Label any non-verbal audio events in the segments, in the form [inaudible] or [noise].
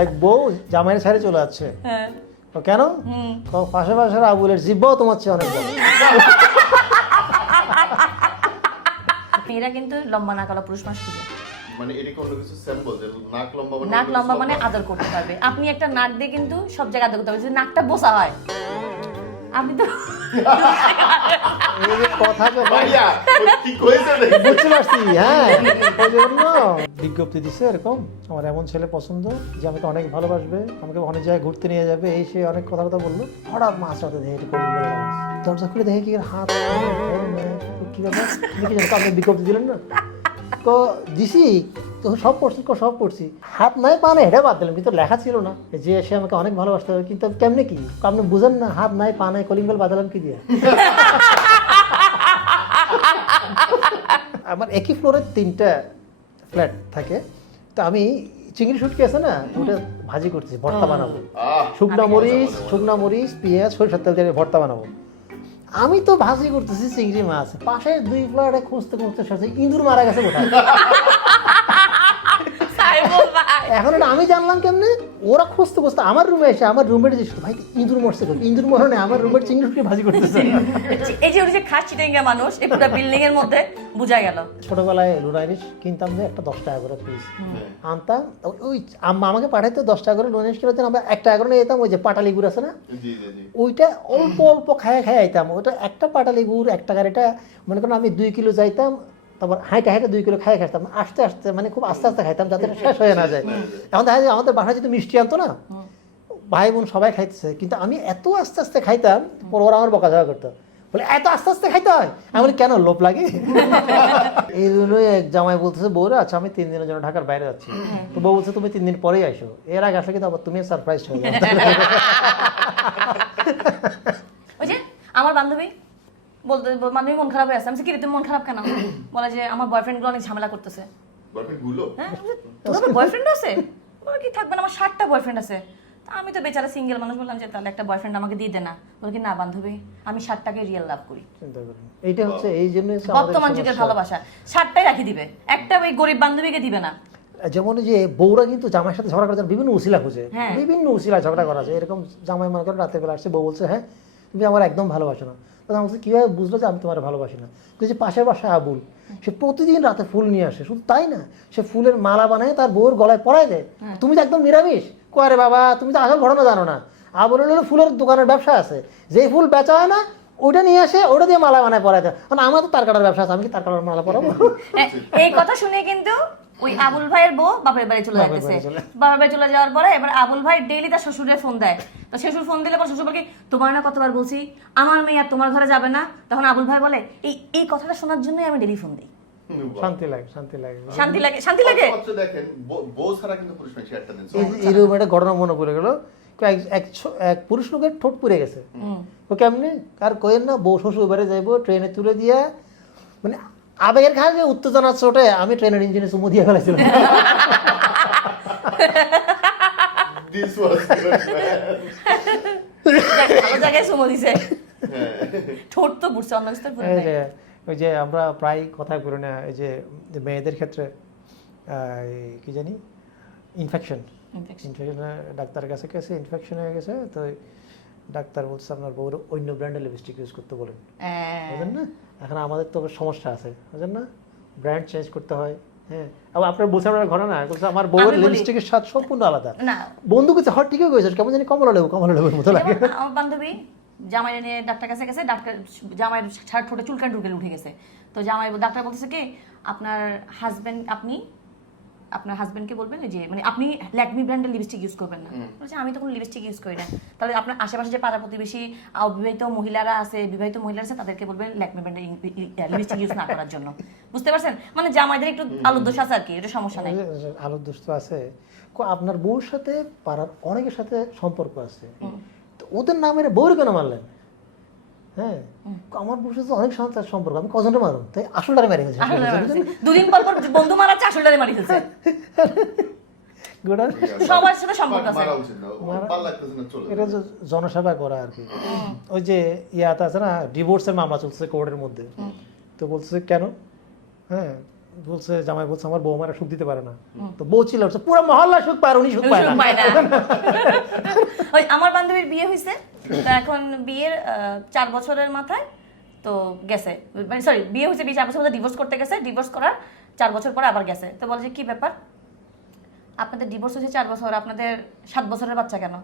এক বউ জামাইয়ের সাইডে চলে যাচ্ছে। হ্যাঁ। কেন? পাশে পাশে আবুলের জিব্বাও তোমার চেয়ে অনেক বড়। [laughs] মেয়েরা কিন্তু লম্বা না কালা পুরুষ মানুষ খুঁজে মানে এটা কোনো কিছু স্যাম্পল যে নাক লম্বা মানে নাক লম্বা মানে আদর করতে পারবে। আপনি একটা নাক দিয়ে কিন্তু সব জায়গায় আদর করতে পারবে যদি নাকটা বোসা হয়। আপনি তো [laughs] কথা যখন ভাইয়া কি কইছে বুঝতে পারছি হ্যাঁ। ওই জন্য বিজ্ঞপ্তি দিছে এরকম। আমার এমন ছেলে পছন্দ যে আমাকে অনেক ভালোবাসবে আমাকে অনেক জায়গায় ঘুরতে নিয়ে যাবে এই সে অনেক কথা কথা বলল। হঠাৎ মাছ রাতে দেখে একটু কলিং দরজা খুলে দেখে কি হাত কি ব্যাপার? আপনি বিজ্ঞপ্তি দিলেন না? তো দিছি। তো সব পড়ছি কো সব পড়ছি। হাত নাই পা নাই হেঁটে বাদ দিলাম কিন্তু লেখা ছিল না। যে সে আমাকে অনেক ভালোবাসতে হবে কিন্তু কেমনে কি? আপনি বুঝেন না হাত নাই পা নাই কলিং বেল বাদালাম কি দিয়ে? আমার একই ফ্লোরে তিনটা ফ্ল্যাট থাকে। তো আমি চিংড়ি শুটকি আছে না ওটা ভাজি করতেছি ভর্তা বানাবো। শুকনা মরিচ শুকনা মরিচ পেঁয়াজ সরিষার তেল দিয়ে ভর্তা বানাবো। আমি তো ভাজি করতেছি চিংড়ি মাছ। পাশে দুই ফ্ল্যাটে খুঁজতে খুঁজতে শেষে ইঁদুর মারা গেছে কোথায় এখন এটা আমি জানলাম কেমনে? ওরা খুঁজতে খুঁজতে আমার রুমে এসে আমার রুমের যে ভাই ইঁদুর মরছে? ইঁদুর মরণে আমার রুমের চিংড়ি শুটকি ভাজি করতেছে। এই যে ওই যে খাস চিটাঙ্গা মানুষ এই পুরো বিল্ডিং এর মধ্যে বোঝা গেল। ছোটবেলায় কিনতাম যে একটা দশ টাকা করে পিস আনতাম ওই- আম্মা আমাকে পাঠাইতো দশ টাকা করে লুনারিশ কিনতে আমরা এক টাকা করে নিয়ে যেতাম ওই যে পাটালি গুড় আছে না? জি জি জি। ওইটা অল্প অল্প খায় খায় আইতাম। ওটা একটা পাটালি গুড় এক টাকার এটা মনে করেন আমি দুই কিলো যাইতাম তারপর হাইটে হাইটে দুই কিলো খাই খাইতাম আস্তে আস্তে মানে খুব আস্তে আস্তে খাইতাম যাতে শেষ হয়ে না যায়। এখন দেখা যায় আমাদের বাসায় যদি মিষ্টি আনতো না ভাই বোন সবাই খাইতেছে কিন্তু আমি এত আস্তে আস্তে খাইতাম পর ওরা আমার বকাঝকা করতো। বলে এত আস্তে আস্তে খাইতে হয়? আমি বলি কেন লোভ লাগে? [laughs] এই জন্যই এক জামাই বলতেছে বউরা আচ্ছা আমি তিন দিনের জন্য ঢাকার বাইরে যাচ্ছি। তো বউ বলছে তুমি তিন দিন পরেই আসো এর আগে আসলে কিন্তু আবার তুমি সারপ্রাইজ হয়ে যাবে [laughs] ওই যে আমার বান্ধবী বলতে বল- বান্ধবী মন খারাপ হয়ে আছে। আমি কি মন খারাপ কেন? [coughs] বলে যে আমার বয়ফ্রেন্ডগুলো অনেক ঝামেলা করতেছে। বয়ফ্রেন্ডগুলো হ্যাঁ বয়ফ্রেন্ড আছে? বলে কি থাকবে না আমার ষাটটা বয়ফ্রেন্ড আছে। আমি তো বেচারা সিঙ্গেল মানুষ বললাম যে তাহলে একটা বয়ফ্রেন্ড আমাকে দিয়ে দে না। বলে কি না বান্ধবী আমি ষাটটাকে রিয়েল লাভ করি। এইটা হচ্ছে এই জন্য বর্তমান যুগের ভালোবাসা। ষাটটাই রাখি দিবে। একটা ওই গরিব বান্ধবীকে দিবে না। যেমন যে বউরা কিন্তু জামাইয়ের সাথে ঝগড়া করার জন্য বিভিন্ন উসিলা খুঁজে। হ্যাঁ। বিভিন্ন উসিলা ঝগড়া করা যায় এরকম জামাই মনে করেন রাতের বেলা আসছে বউ বলছে হ্যাঁ তুমি আমার একদম ভালোবাসো না। তখন বলছি কীভাবে বুঝলো যে আমি তোমার ভালোবাসি না? কিন্তু যে পাশের বাসায় আবুল সে প্রতিদিন রাতে ফুল নিয়ে আসে। শুধু তাই না সে ফুলের মালা বানায় তার বউর গলায় পরায় দেয়। হ্যাঁ। তুমি তো একদম নিরামিষ। কয় বাবা তুমি তো আসল ঘটনা জানো না। আবুলের হলো ফুলের দোকানের ব্যবসা আছে। যেই ফুল বেচা হয় না ওইটা নিয়ে আসে ওটা দিয়ে মালা বানায় পরায় দেয়। কারণ আমার তো তার কাটার ব্যবসা আছে আমি কি তার কাটার মালা পরাবো? এই কথা শুনে কিন্তু ওই আবুল ভাইয়ের বউ বাপের বাড়ি চলে যাচ্ছে বাপের বাড়ি চলে যাওয়ার পরে এবার আবুল ভাই ডেইলি তার শ্বশুরের ফোন দেয়। তো শ্বশুর ফোন দিলে পর শ্বশুর বলে তোমার না কতবার বলছি আমার মেয়ে আর তোমার ঘরে যাবে না? তখন আবুল ভাই বলে এই এই কথাটা শোনার জন্যই আমি ডেইলি ফোন দিই। শান্তি লাগে শান্তি লাগে। শান্তি লাগে শান্তি লাগে। দেখেন বউ- ছাড়া কিন্তু পুরুষ মানুষ একটা দিন এরকম একটা ঘটনা মনে পড়ে গেল। এক এক ছ- এক পুরুষ লোকের ঠোঁট পুড়ে গেছে। ও কেমনে? আর কইেন না বউ শ্বশুর বাড়ি যাইবো ট্রেনে তুলে দিয়া মানে আবেগের খায় যে উত্তেজনা চোটে আমি ট্রেনের ইঞ্জিনে চুমু দিয়ে ফেলেছিলাম। দিস ওয়াজ যাক, ভালো জায়গায় সুমো দিছে। ঠোঁট তো বুঝছে অন্য কিছু তো পুরো এই নাই। যে ওই যে আমরা প্রায় কথা করি না এই যে মেয়েদের ক্ষেত্রে কি জানি? ইনফেকশন। ইনফেকশন ডাক্তারের কাছে গেছে ইনফেকশন হয়ে গেছে তো ডাক্তার বলছে আপনার বউর অন্য ব্র্যান্ডের লিপস্টিক ইউজ করতে বলেন। হ্যাঁ। বুঝলেন না? এখন আমাদের তো সমস্যা আছে বুঝলেন না? ব্র্যান্ড চেঞ্জ করতে হয় হ্যাঁ। আবার আপনার আপনার ঘটনা বলছে আমার বউয়ের লিপস্টিকের স্বাদ সম্পূর্ণ আলাদা। না। বন্ধু কিছু হট ঠিকই করেছে কেমন জানি কমলা লেবু কমলা লেবুর মতো লাগে। আমার বান্ধবী জামাই নিয়ে ডাক্তার কাছে গেছে ডাক্তার জামাইয়ের ছাড় ঠোঁটে চুলকান ঢুকে উঠে গেছে। তো জামাই ডাক্তার বলতেছে কি আপনার হাজবেন্ড আপনি আপনার হাজবেন্ডকে বলবেন যে মানে আপনি ল্যাকমি ব্র্যান্ডের লিপস্টিক ইউজ করবেন না। বলছে আমি তো কোনো লিপস্টিক ইউজ করি না। তাহলে আপনার আশেপাশে যে পাড়া প্রতিবেশী অবিবাহিত মহিলারা আছে বিবাহিত মহিলারা আছে তাদেরকে বলবেন ল্যাকমি ব্র্যান্ডের লিপস্টিক ইউজ না করার জন্য। বুঝতে পারছেন? মানে জামাইদের একটু আলোর দোষ আছে আর কি এটা সমস্যা নাই। আলোর দোষ তো আছে। আপনার বউর সাথে পাড়ার অনেকের সাথে সম্পর্ক আছে। তো ওদের নামের বউর কেন মারলেন হ্যাঁ। আমার বসে তো অনেক সাথে সম্পর্ক আমি কজনটা মারুন তাই আসলটারে মারি গেছে দুদিন পর পর বন্ধু মারাচ্ছে আসলটারে মারি ফেলছে। [laughs] সবার সাথে সম্পর্ক আছে। মারা এটা যে জনসেবা করা আর কি। ওই যে ইয়াতে আছে না ডিভোর্সের মামলা চলছে কোর্টের মধ্যে। তো বলছে কেন? হ্যাঁ। বলছে জামাই বলছে আমার বউ আমার সুখ দিতে পারে না। তো বউ ছিল পুরো মহল্লা সুখ পায় উনি সুখ পায় না। [laughs] ওই আমার বান্ধবীর বিয়ে হয়েছে তো এখন বিয়ের চার বছরের মাথায় তো গেছে। মানে সরি বিয়ে হয়েছে বিয়ে চার বছর মধ্যে ডিভোর্স করতে গেছে ডিভোর্স করার চার বছর পরে আবার গেছে। তো বলে যে কি ব্যাপার? আপনাদের ডিভোর্স হয়েছে চার বছর আপনাদের সাত বছরের বাচ্চা কেন?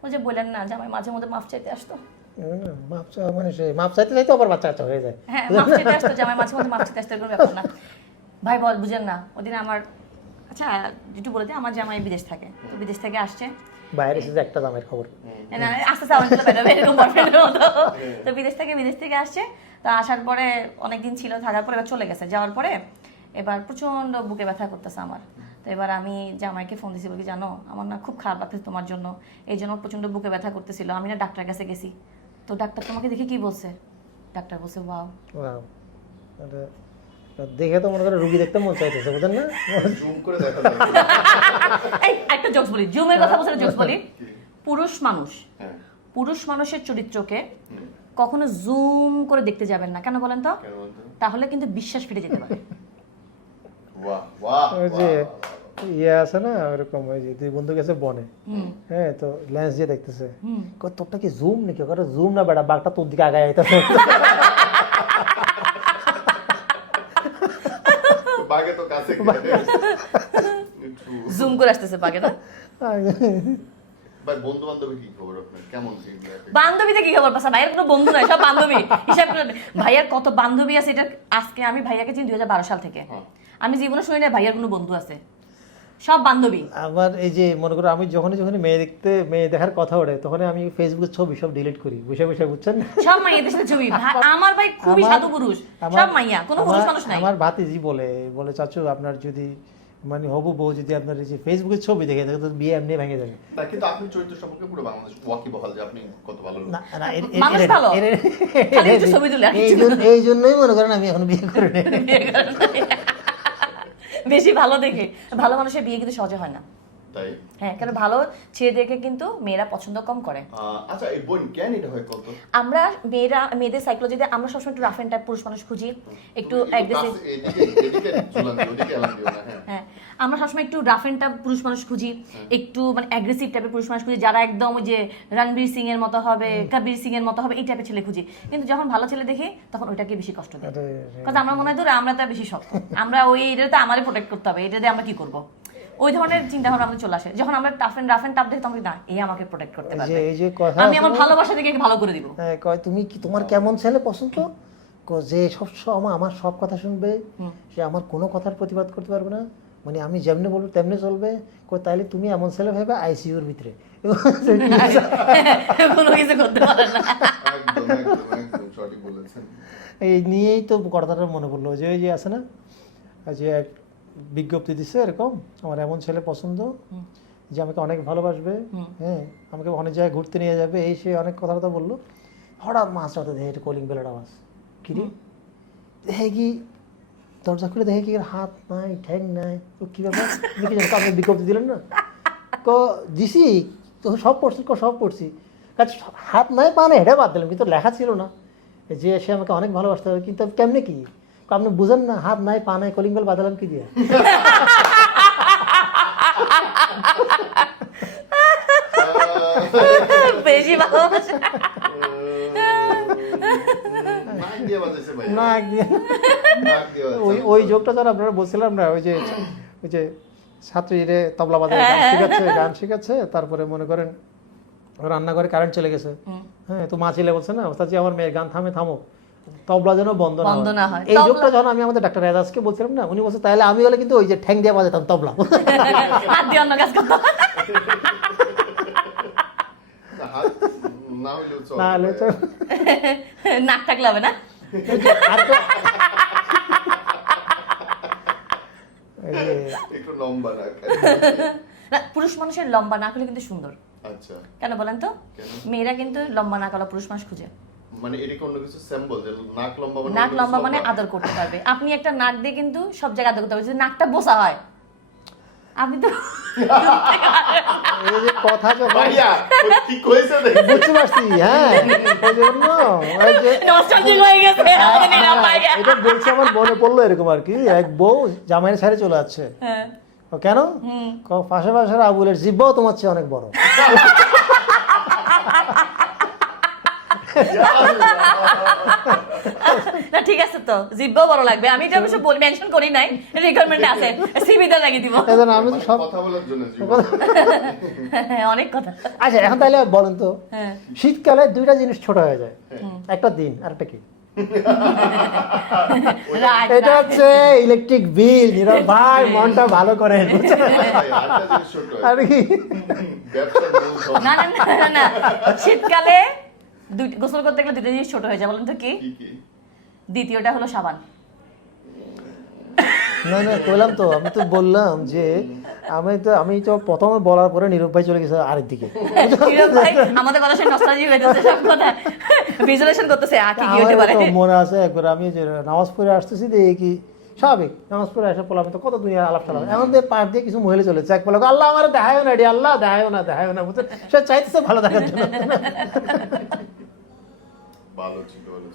বলছে বললেন না জামাই মাঝে মধ্যে মাফ চাইতে আসতো। চা- মানে চাইতে চাইতে আবার বাচ্চা হয়ে যায়। হ্যাঁ মাফ চাইতে আসতো জামাই মাঝে মধ্যে মাফ চাইতে আসতো এরকম ব্যাপার না। [laughs] ভাই বল বুঝেন না। ওদিন আমার আচ্ছা একটু বলে দিই আমার জামাই বিদেশ থাকে। তো বিদেশ থেকে আসছে। বাইরে এসে একটা দামের খবর। না, আস্তে আস্তে আমার বেরোবে এরকম boyfriend-এর মতো। তো বিদেশ থেকে বিদেশ থেকে আসছে। তো আসার পরে অনেকদিন ছিল থাকার পরে এবার চলে গেছে। যাওয়ার পরে এবার প্রচণ্ড বুকে ব্যথা করতেছে আমার। তো এবার আমি জামাইকে ফোন দিছি বলি জানো আমার না খুব খারাপ লাগতেছে তোমার জন্য। এই জন্য প্রচণ্ড বুকে ব্যথা করতেছিল। আমি না ডাক্তার কাছে গেছি। তো ডাক্তার তোমাকে দেখে কি বলছে? ডাক্তার বলছে ওয়াও। দেখে তো মনে করে রুগী দেখতে মন চাইতেছে বুঝলেন না? জুম করে দেখা যায় এই একটা জোকস বলি জুমের কথা বলছে জোকস বলি। পুরুষ মানুষ হ্যাঁ। পুরুষ মানুষের চরিত্রকে কখনো জুম করে দেখতে যাবেন না। কেন বলেন তো? তাহলে কিন্তু বিশ্বাস ফিরে যেতে পারে। বাহ বাহ ওই যে ইয়ে আছে না ওরকম ওই যে দুই বন্ধু গেছে বনে। হ্যাঁ তো লেন্স দিয়ে দেখতেছে। তোরটা কি জুম নাকি? করে জুম না বেটা বাঘটা তোর দিকে আগায় আইতাছে। [laughs] বাঘে। তো কাছে জুম করে আসতেছে বাগে না? ভাই বন্ধু বান্ধবী কি খবর আপনার? কেমন বান্ধবীতে কি খবর? পাশা ভাইয়ের কোনো বন্ধু নাই সব বান্ধবী। হিসাব করে ভাইয়ার কত বান্ধবী আছে এটা আজকে আমি ভাইয়াকে চিনি দুই হাজার বারো সাল থেকে। হ্যাঁ। আমি জীবনে শুনি না ভাইয়ার কোনো বন্ধু আছে। সব বান্ধবী। আবার এই যে মনে করো আমি যখনই যখনই মেয়ে দেখতে মেয়ে দেখার কথা ওঠে তখন আমি ফেসবুকের ছবি সব ডিলিট করি বসে বসে বুঝছেন? সব মাইয়াদের সাথে ছবি। আমার ভাই খুবই সাধু পুরুষ সব মাইয়া কোনো পুরুষ মানুষ নাই। আমার ভাতিজি বলে বলে চাচু আপনার যদি মানে হবু বউ যদি আপনার এই যে ফেসবুকের ছবি দেখে দেখে তো বিয়ে এমনি ভেঙে যাবে। না কিন্তু আপনি চরিত্র সম্পর্কে পুরো বাংলাদেশ ওয়াকি বহাল যে আপনি কত ভালো লোক। না, না, এর- এর- মানুষ ভালো। খালি একটু ছবি তুলে এই এই জন্যই মনে করেন আমি এখন বিয়ে করি না। বেশি ভালো দেখে ভালো মানুষের বিয়ে কিন্তু সহজে হয় না। তাই? হ্যাঁ কারণ ভালো ছেলে দেখে কিন্তু মেয়েরা পছন্দ কম করে। আচ্ছা এই বোন কেন এটা হয় কত? আমরা মেয়েরা মেয়েদের সাইকোলজিতে আমরা সবসময় একটু রাফ এন্ড টাইপ পুরুষ মানুষ খুঁজি একটু অ্যাগ্রেসিভ হ্যাঁ। হ্যাঁ আমরা সবসময় একটু রাফ এন্ড টাইপ পুরুষ মানুষ খুঁজি একটু মানে অ্যাগ্রেসিভ টাইপের পুরুষ মানুষ খুঁজি যারা একদম ওই যে রণবীর সিং এর মতো হবে কবির সিং এর মতো হবে এই টাইপের ছেলে খুঁজি। কিন্তু যখন ভালো ছেলে দেখি তখন ওইটাকে বেশি কষ্ট দেয়। কারণ আমরা মনে হয় ধরে আমরা তো বেশি শক্ত। আমরা ওই এটা তো আমারই প্রোটেক্ট করতে হবে এটা দিয়ে আমরা কি করব? ওই ধরনের চিন্তা ভাবনা আমাদের চলে আসে। যখন আমরা tough and rough and tough দেখি তখন না এই আমাকে প্রোটেক্ট করতে পারবে। এই যে কথা আমি আমার ভালোবাসা দেখে একে ভালো করে দিব। হ্যাঁ, কয় তুমি কি তোমার কেমন ছেলে পছন্দ? কয়, যে সব সময় আমার সব কথা শুনবে সে আমার কোনো কথার প্রতিবাদ করতে পারবে না। মানে আমি যেমনি বলব তেমনি চলবে। কয় তাইলে তুমি এমন ছেলে ভাবে আইসিইউর ভিতরে। [laughs] কোনো কিছু করতে পারে না। এই নিয়েই তো কথাটা মনে পড়ল। যে ওই যে আছে না যে বিজ্ঞপ্তি দিছে এরকম আমার এমন ছেলে পছন্দ যে আমাকে অনেক ভালোবাসবে হ্যাঁ আমাকে অনেক জায়গায় ঘুরতে নিয়ে যাবে। এই সে অনেক কথাবার্তা বলল। হঠাৎ মাছ রাতে দেখে একটা কলিং বেলের আওয়াজ। কিরে দেখে কি দরজা খুলে দেখে কি হাত নাই ঠ্যাং নাই? তো কী ব্যাপার? কি আপনি বিজ্ঞপ্তি দিলেন না? ক দিছি তো সব পড়ছি ক সব পড়ছি। কাজ হাত নাই পা নাই হেঁটে বাদ দিলাম কিন্তু লেখা ছিল না। যে সে আমাকে অনেক ভালোবাসতে হবে কিন্তু কেমনে ক? আপনি বুঝেন না হাত নাই পা নাই কলিং বেল বাঁধালাম কি দিয়ে বেশি ভালোবাসা নাক দিয়ে বাজাইছে ভাই না। ওই ওই যোগটা যারা আপনারা বলছিলাম না ওই যে ওই যে ছাত্রীরে তবলা বাজায় গান শিখাচ্ছে গান শিখাচ্ছে তারপরে মনে করেন রান্নাঘরে কারেন্ট চলে গেছে হ্যাঁ তো মা ছেলে বলছে না ওস্তাদ জি, আমার মেয়ের গান থামে থামো তবলা যেন বন্ধ না হয়। এই যোগটা যখন আমি আমাদের ডাক্তার রেজাজকে বলছিলাম না উনি বলছে তাহলে আমি হলে কিন্তু ওই যে ঠ্যাং দিয়ে বাজাতাম তবলা। [laughs] হাত দিয়ে অন্য কাজ করতে [laughs] না, হলে [laughs] নাক থাকলে হবে না? একটু লম্বা পুরুষ মানুষের লম্বা নাক হলে কিন্তু সুন্দর। আচ্ছা। কেন বলেন তো? মেয়েরা কিন্তু লম্বা নাক হলো পুরুষ মানুষ খুঁজে। মানে এটা কোনো কিছু স্যাম্পল যে নাক লম্বা মানে নাক লম্বা মানে আদর করতে পারবে। আপনি একটা নাক দিয়ে কিন্তু সব জায়গায় আদর করতে পারবে যদি নাকটা বোসা হয় আপনি তো কথা যখন ভাইয়া কি কইছে দেখি। বুঝতে পারছি হ্যাঁ। এই জন্য ওই যে নস্টালজিক হয়ে গেছে আমাদের নিরাম ভাইয়া। এটা বলছে আমার মনে পড়ল এরকম আর কি। এক বউ জামাইয়ের ছাড়ে চলে যাচ্ছে হ্যাঁ। ও কেন? ক, পাশে পাশের আবুলের জিব্বাও তোমার চেয়ে অনেক বড়। [laughs] [laughs] না ঠিক আছে তো। জিব্বাও বড় লাগবে। আমি এটা অবশ্য মেনশন করি নাই। রিকোয়ারমেন্টে আছে। লাগিয়ে দিব। এই জন্য আমি তো সব কথা বলার জন্য অনেক কথা। আচ্ছা এখন তাহলে বলেন তো হ্যাঁ। শীতকালে দুইটা জিনিস ছোট হয়ে যায়। একটা দিন আর একটা কি? এটা হচ্ছে ইলেকট্রিক বিল নীরব ভাই মনটা ভালো করে জিনিস ছোট। হয়। আর কি? না না, না শীতকালে দুই গোসল করতে গেলে দুটো জিনিস ছোট হয়ে যায় বলেন তো কি? দ্বিতীয়টা হলো সাবান। না না কইলাম তো আমি তো বললাম যে আমি তো আমি তো প্রথমে বলার পরে নীরব ভাই চলে গেছে আরেক দিকে। নীরব ভাই আমাদের কথা শুনে নস্টালজি হইতেছে সব কথা। ভিজুয়ালাইজেশন করতেছে আ কি হতে পারে। তো মনে আছে একবার আমি যে নামাজ পড়ে আসতেছি দেখি কি স্বাভাবিক, নামাজ পড়ে আসে তো কত দুনিয়া আলাপ সালাপ এমন দিয়ে পাশ দিয়ে কিছু মহিলা চলেছে এক পোলাপ আল্লাহ আমার দেখায় না এটি আল্লাহ দেখায় না দেখায় না। বুঝতে সে চাইতেছে ভালো দেখার জন্য। ভালো ভালো